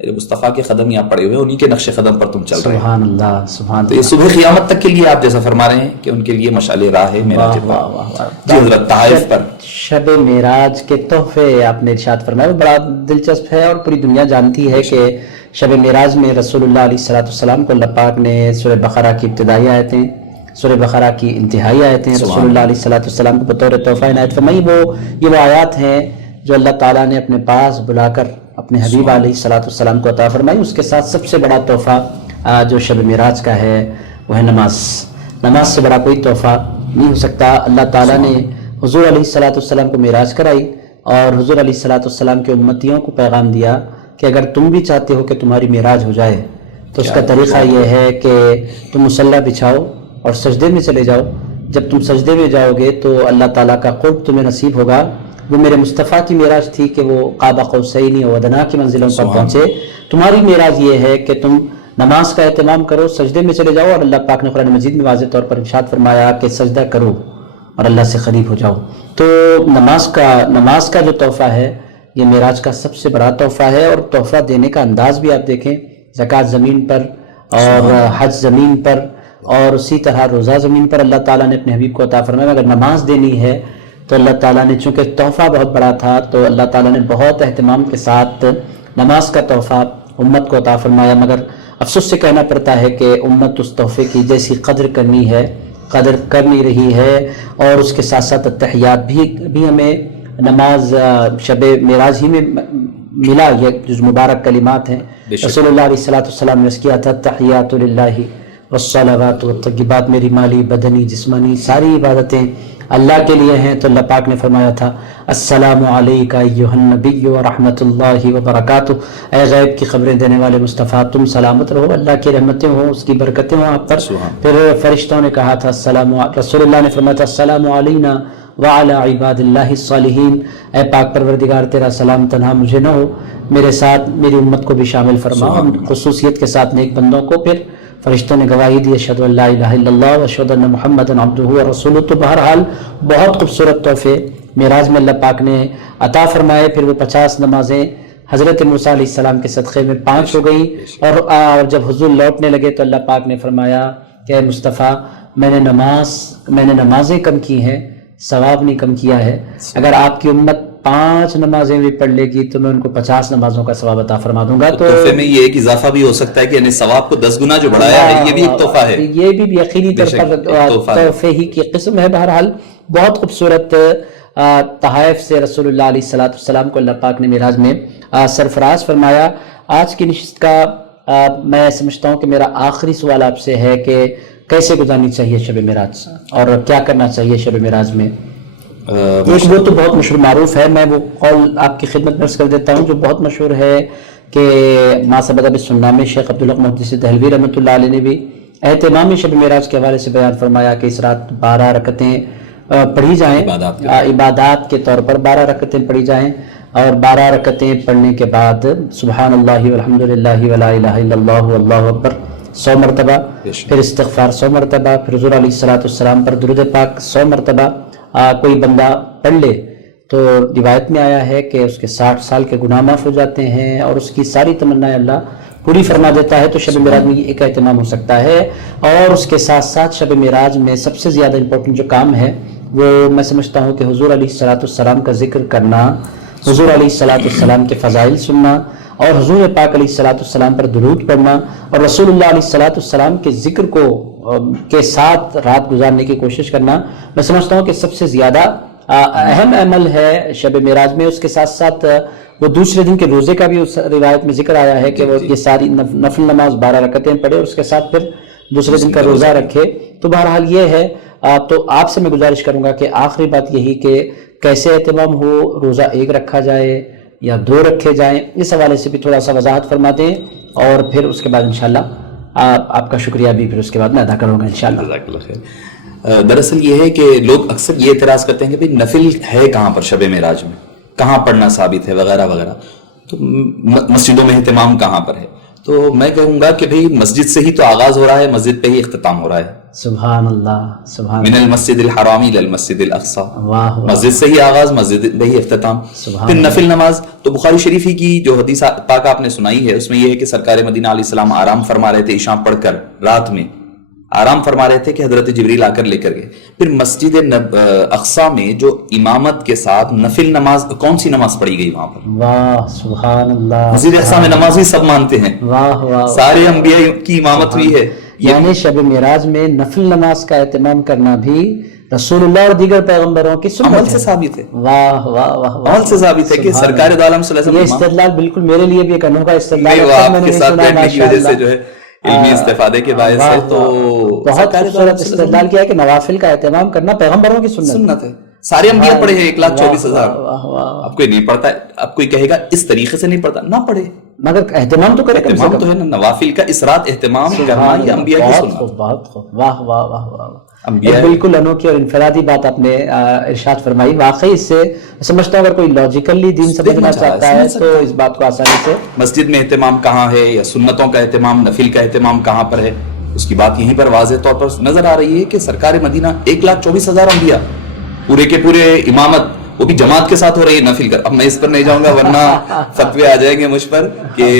میرے مصطفیٰ کے قدم یہاں پڑے ہوئے ہیں، انہی کے نقش قدم پر تم چل رہے ہیں. سبحان اللہ سبحان تو یہ صبح قیامت تک کے لیے آپ جیسا فرما رہے ہیں کہ ان کے لیے مشعل راہ ہے معراج پاک. جی حضرت طائف پر شب معراج کے تحفے آپ نے ارشاد فرمایا، وہ بڑا دلچسپ ہے اور پوری دنیا جانتی ہے کہ شب معراج میں رسول اللہ علیہ السلام کو اللہ پاک نے سورہ بقرہ کی ابتدائی آیتیں، سورہ بقرہ کی انتہائی آیتیں رسول اللہ علیہ السلام کو بطور تحفہ عنایت فرمائی. یہ وہ آیات ہیں جو اللہ تعالیٰ نے اپنے پاس بلا کر اپنے حبیب علیہ السلام کو عطا فرمائی. اس کے ساتھ سب سے بڑا تحفہ جو شب معراج کا ہے وہ ہے نماز. نماز سے بڑا کوئی تحفہ نہیں ہو سکتا. اللہ تعالیٰ نے حضور علیہ السلام کو معراج کرائی اور حضور علیہ السلام کے امتیوں کو پیغام دیا کہ اگر تم بھی چاہتے ہو کہ تمہاری معراج ہو جائے تو اس کا طریقہ یہ ہے کہ تم مصلی بچھاؤ اور سجدے میں چلے جاؤ. جب تم سجدے میں جاؤ گے تو اللہ تعالیٰ کا قرب تمہیں نصیب ہوگا. وہ میرے مصطفیٰ کی معراج تھی کہ وہ قاب قوسین و ادنیٰ کی منزلوں پر پہنچے. تمہاری معراج یہ ہے کہ تم نماز کا اہتمام کرو، سجدے میں چلے جاؤ، اور اللہ پاک نے قرآن مجید میں واضح طور پر ارشاد فرمایا کہ سجدہ کرو اور اللہ سے قریب ہو جاؤ. تو نماز کا جو تحفہ ہے یہ معراج کا سب سے بڑا تحفہ ہے. اور تحفہ دینے کا انداز بھی آپ دیکھیں، زکوٰۃ زمین پر اور حج زمین پر اور اسی طرح روزہ زمین پر اللہ تعالیٰ نے اپنے حبیب کو عطا فرمایا. اگر نماز دینی ہے تو اللہ تعالیٰ نے چونکہ تحفہ بہت بڑا تھا تو اللہ تعالیٰ نے بہت اہتمام کے ساتھ نماز کا تحفہ امت کو عطا فرمایا. مگر افسوس سے کہنا پڑتا ہے کہ امت اس تحفے کی جیسی قدر کرنی ہے قدر کر نہیں رہی ہے. اور اس کے ساتھ ساتھ التحیات بھی ہمیں نماز شب معراج ہی میں ملا. یہ جو مبارک کلمات ہیں رسول اللہ علیہ السلام نے کیا تھا، تحیات للہ والصلوات والطیبات، میری مالی بدنی جسمانی ساری عبادتیں اللہ کے لیے ہیں. تو اللہ پاک نے فرمایا تھا السلام علیکہ ایھا النبی ورحمۃ اللہ وبرکاتہ، اے غیب کی خبریں دینے والے مصطفیٰ تم سلامت رہو، اللہ کی رحمتیں ہوں، اس کی برکتیں ہوں آپ پر. پھر فرشتوں نے کہا تھا رسول اللہ نے فرمایا تھا السلام علینا وعلی عباد اللہ الصالحین، اے پاک پروردگار تیرا سلام تنہا مجھے نہ ہو، میرے ساتھ میری امت کو بھی شامل فرما، خصوصیت کے ساتھ نیک بندوں کو. پھر فرشتوں نے گواہی دی اشہد ان لا الہ الا اللہ واشہد ان محمدا عبدہ ورسولہ. تو بہرحال بہت خوبصورت تحفے معراج میں اللہ پاک نے عطا فرمائے. پھر وہ 50 نمازیں حضرت موسیٰ علیہ السلام کے صدقے میں 5 ہو گئیں. اور جب حضور لوٹنے لگے تو اللہ پاک نے فرمایا کہ اے مصطفیٰ میں نے نمازیں کم کی ہیں، ثواب نہیں کم کیا ہے. اگر آپ کی امت 5 نمازیں بھی پڑھ لے گی تو میں ان کو 50 نمازوں کا ثواب عطا فرما دوں گا. تو تحفے میں یہ ایک اضافہ بھی ہو سکتا ہے کہ یعنی ثواب کو 10 گنا جو بڑھایا ہے یہ بھی ایک تحفہ ہے. یہ بھی یقینی طور پر تحفے ہی کی قسم ہے. بہرحال بہت خوبصورت تحائف سے رسول اللہ علیہ السلام کو اللہ پاک نے معراج میں سرفراز فرمایا. آج کی نشست کا میں سمجھتا ہوں کہ میرا آخری سوال آپ سے ہے کہ کیسے گزارنی چاہیے شب معراج اور کیا کرنا چاہیے شب معراج میں. ایک وہ تو بہت مشہور معروف ہے، میں وہ قول آپ کی خدمت میں عرض کر دیتا ہوں جو بہت مشہور ہے کہ ما ثبت بالسنہ میں شیخ عبدالحق محدث دہلوی رحمۃ اللہ علیہ نے بھی اہتمام شب معراج کے حوالے سے بیان فرمایا کہ اس رات 12 رکعتیں پڑھی جائیں، عبادات کے طور پر 12 رکعتیں پڑھی جائیں، اور 12 رکعتیں پڑھنے کے بعد سبحان اللہ والحمد للہ ولا الہ الا اللہ واللہ اکبر 100 مرتبہ، پھر استغفار 100 مرتبہ، پھر حضور علیہ السلام پر درود پاک 100 مرتبہ کوئی بندہ پڑھ لے تو روایت میں آیا ہے کہ اس کے 60 سال کے گناہ معاف ہو جاتے ہیں اور اس کی ساری تمنائیں اللہ پوری فرما دیتا ہے. تو شب معراج میں ایک اہتمام ہو سکتا ہے. اور اس کے ساتھ ساتھ شب معراج میں سب سے زیادہ امپورٹنٹ جو کام ہے وہ میں سمجھتا ہوں کہ حضور علیہ السلام کا ذکر کرنا، حضور علیہ السلام کے فضائل سننا اور حضور پاک علیہ السلام پر درود پڑھنا اور رسول اللہ علیہ السلام کے ذکر کو کے ساتھ رات گزارنے کی کوشش کرنا، میں سمجھتا ہوں کہ سب سے زیادہ اہم عمل ہے شب معراج میں. اس کے ساتھ ساتھ وہ دوسرے دن کے روزے کا بھی اس روایت میں ذکر آیا ہے کہ وہ یہ ساری نفل نماز 12 رکعتیں پڑھے اور اس کے ساتھ پھر دوسرے دن کا روزہ رکھے. تو بہرحال یہ ہے. تو آپ سے میں گزارش کروں گا کہ آخری بات یہی کہ کیسے اہتمام ہو، روزہ 1 رکھا جائے یا 2 رکھے جائیں، اس حوالے سے بھی تھوڑا سا وضاحت فرما دیں اور پھر اس کے بعد انشاءاللہ آپ کا شکریہ بھی پھر اس کے بعد میں ادا کروں گا انشاءاللہ. جزاک اللہ خیر. دراصل یہ ہے کہ لوگ اکثر یہ اعتراض کرتے ہیں کہ بھئی نفل ہے کہاں پر شب معراج میں، کہاں پڑھنا ثابت ہے وغیرہ وغیرہ، تو مسجدوں میں اہتمام کہاں پر ہے. تو میں کہوں گا کہ بھئی مسجد سے ہی تو آغاز ہو رہا ہے، مسجد پہ ہی اختتام ہو رہا ہے. سبحان اللہ سبحان من المسجد الحرام الى المسجد الاقصى، واہ واہ مسجد سے ہی آغاز، مسجد پہ ہی اختتام. پھر نفل نماز تو بخاری شریف ہی کی جو حدیث پاک آپ نے سنائی ہے اس میں یہ ہے کہ سرکار مدینہ علیہ السلام آرام فرما رہے تھے عشاء پڑھ کر، رات میں آرام فرما رہے تھے کہ حضرت جبریل آ کر لے کر گئے. پھر مسجد اقصی میں جو امامت کے ساتھ نفل نماز، کون سی نماز پڑھی گئی وہاں پر؟ واہ سبحان اللہ. مسجد اقصی میں نماز ہی سب مانتے ہیں، واہ واہ. سارے انبیاء کی امامت ہوئی ہے. یعنی شب معراج میں نفل نماز کا اہتمام کرنا بھی رسول اللہ اور دیگر پیغمبروں کی سنت عمل سے ثابت ہے. واہ واہ واہ. عمل سے ثابت ہے کہ سرکار دو عالم صلی اللہ یہ علیہ وسلم استدلال بالکل میرے لیے بھی ایک انوکھا استدلال وہ آپ کے ساتھ بیٹھنے کی وجہ سے جو ہے علمی استفادے کے باعث ہے. تو بہت خوبصورت استدلال کیا ہے کہ نوافل کا اہتمام کرنا پیغمبروں کی سنت ہے. سارے انبیاء پڑھے ہیں 1,24,000. اب کوئی نہیں پڑھتا ہے، اب کوئی کہے گا اس طریقے سے نہیں پڑھتا، نہ پڑھے مگر اہتمام تو کرے. اہتمام تو ہے نا، نوافل کا اس رات اہتمام کرنا یہ انبیاء کی سنت. بہت خوب. واہ واہ واہ واہ. بالکل انوکھی اور انفرادی بات آپ نے ارشاد فرمائی. واقعی اس سے سمجھتا ہوں اگر کوئی لاجیکلی دین سمجھنا چاہتا ہے تو اس بات کو آسانی سے. مسجد میں اہتمام کہاں ہے یا سنتوں کا اہتمام، نفل کا اہتمام کہاں پر ہے، اس کی بات یہیں پر واضح طور پر نظر آ رہی ہے کہ سرکار مدینہ 1,24,000 انبیاء پورے کے پورے امامت، وہ بھی جماعت کے ساتھ ہو رہی ہے نفل کر. اب میں اس پر نہیں جاؤں گا ورنہ فتوے آ جائیں گے مجھ پر کہ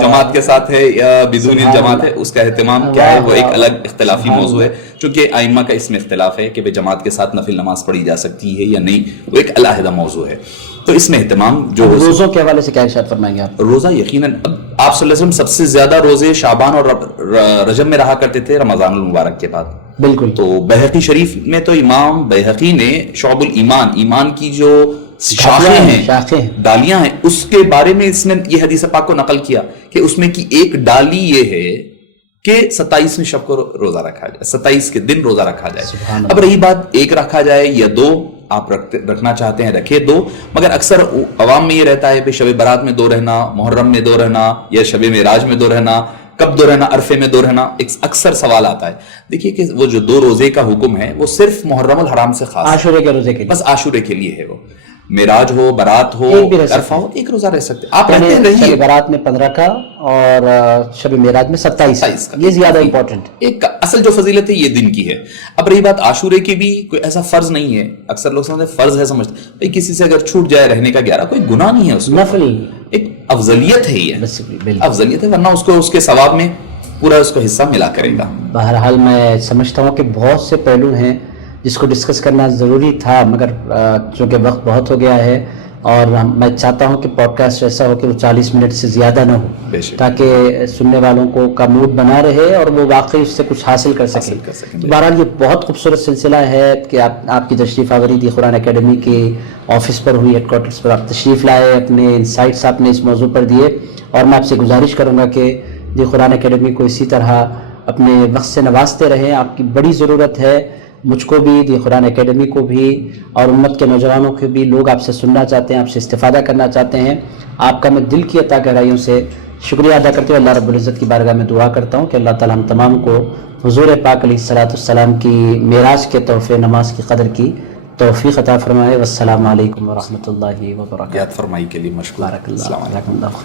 جماعت کے ساتھ ہے یا بدون جماعت ہے، اس کا اہتمام کیا ہے وہ ایک الگ اختلافی موضوع ہے. چونکہ ائمہ کا اس میں اختلاف ہے کہ جماعت کے ساتھ نفل نماز پڑھی جا سکتی ہے یا نہیں، وہ ایک علیحدہ موضوع ہے. تو اس میں اہتمام جو روزوں کے حوالے سے کیا ارشاد فرمائیں گے آپ؟ روزہ یقیناً آپ صلی اللہ علیہ وسلم سب سے زیادہ روزے شعبان اور رجب میں رہا کرتے تھے رمضان المبارک کے بعد. بالکل. تو بیہقی شریف میں تو امام بیہقی نے شعب الایمان، ایمان کی جو شاخیں ہیں، ڈالیاں ہیں، اس کے بارے میں اس نے یہ حدیث پاک کو نقل کیا کہ اس میں کی ایک ڈالی یہ ہے کہ 27ویں شب کو روزہ رکھا جائے، 27 کے دن روزہ رکھا جائے. اب رہی بات ایک رکھا جائے یا دو، آپ رکھنا چاہتے ہیں رکھے دو، مگر اکثر عوام میں یہ رہتا ہے کہ شب برات میں 2 رہنا، محرم میں 2 رہنا، یا شب معراج میں 2 رہنا، کب 2 رہنا، عرفے میں 2 رہنا. اکثر سوال آتا ہے. دیکھیے کہ وہ جو 2 روزے کا حکم ہے وہ صرف محرم الحرام سے خاص ہے، عاشورے کے روزے کے لیے، بس عاشورے کے لیے ہے. وہ معراج ہو، برات ہو، عرفہ ہو، ایک روزہ رہ سکتے آپ رہتے ہیں. رہیے شب برات میں 15 کا اور شب معراج میں 27 کا، یہ زیادہ امپورٹنٹ. ایک اصل جو فضیلت ہے یہ دن کی ہے. اب رہی بات عاشورے کی بھی کوئی ایسا فرض نہیں ہے، اکثر لوگ سمجھتے ہیں فرض ہے، سمجھتے ہیں کسی سے اگر چھوٹ جائے رہنے کا 11 کوئی گناہ نہیں ہے، اس میں نفل ایک افضلیت ہے، یہ افضلیت ہے، ورنہ اس کو اس کے ثواب میں پورا اس کو حصہ ملا کرے گا. بہرحال میں سمجھتا ہوں کہ بہت سے پہلو ہیں جس کو ڈسکس کرنا ضروری تھا، مگر چونکہ وقت بہت ہو گیا ہے اور میں چاہتا ہوں کہ پوڈ کاسٹ ایسا ہو کہ وہ 40 منٹ سے زیادہ نہ ہو، تاکہ سننے والوں کو کا موڈ بنا رہے اور وہ واقعی اس سے کچھ حاصل کر سکیں. بہرحال یہ بہت خوبصورت سلسلہ ہے کہ آپ کی تشریف آوری دی قرآن اکیڈمی کے آفس پر ہوئی، ہیڈ کوارٹرز پر آپ تشریف لائے، اپنے انسائٹس آپ نے اس موضوع پر دیے. اور میں آپ سے گزارش کروں گا کہ دی قرآن اکیڈمی کو اسی طرح اپنے وقت سے نوازتے رہیں. آپ کی بڑی ضرورت ہے، مجھ کو بھی، دی قرآن اکیڈمی کو بھی، اور امت کے نوجوانوں کو بھی. لوگ آپ سے سننا چاہتے ہیں، آپ سے استفادہ کرنا چاہتے ہیں. آپ کا میں دل کی عطا گہرائیوں سے شکریہ ادا کرتے ہوئے اللہ رب العزت کی بارگاہ میں دعا کرتا ہوں کہ اللہ تعالی ہم تمام کو حضور پاک علیہ الصلوۃ والسلام کی معراج کے تحفے نماز کی قدر کی توفیق عطا فرمائے. والسلام علیکم ورحمۃ اللہ وبرکاتہ. یاد فرمائی کے لیے مشکور. بارک اللہ.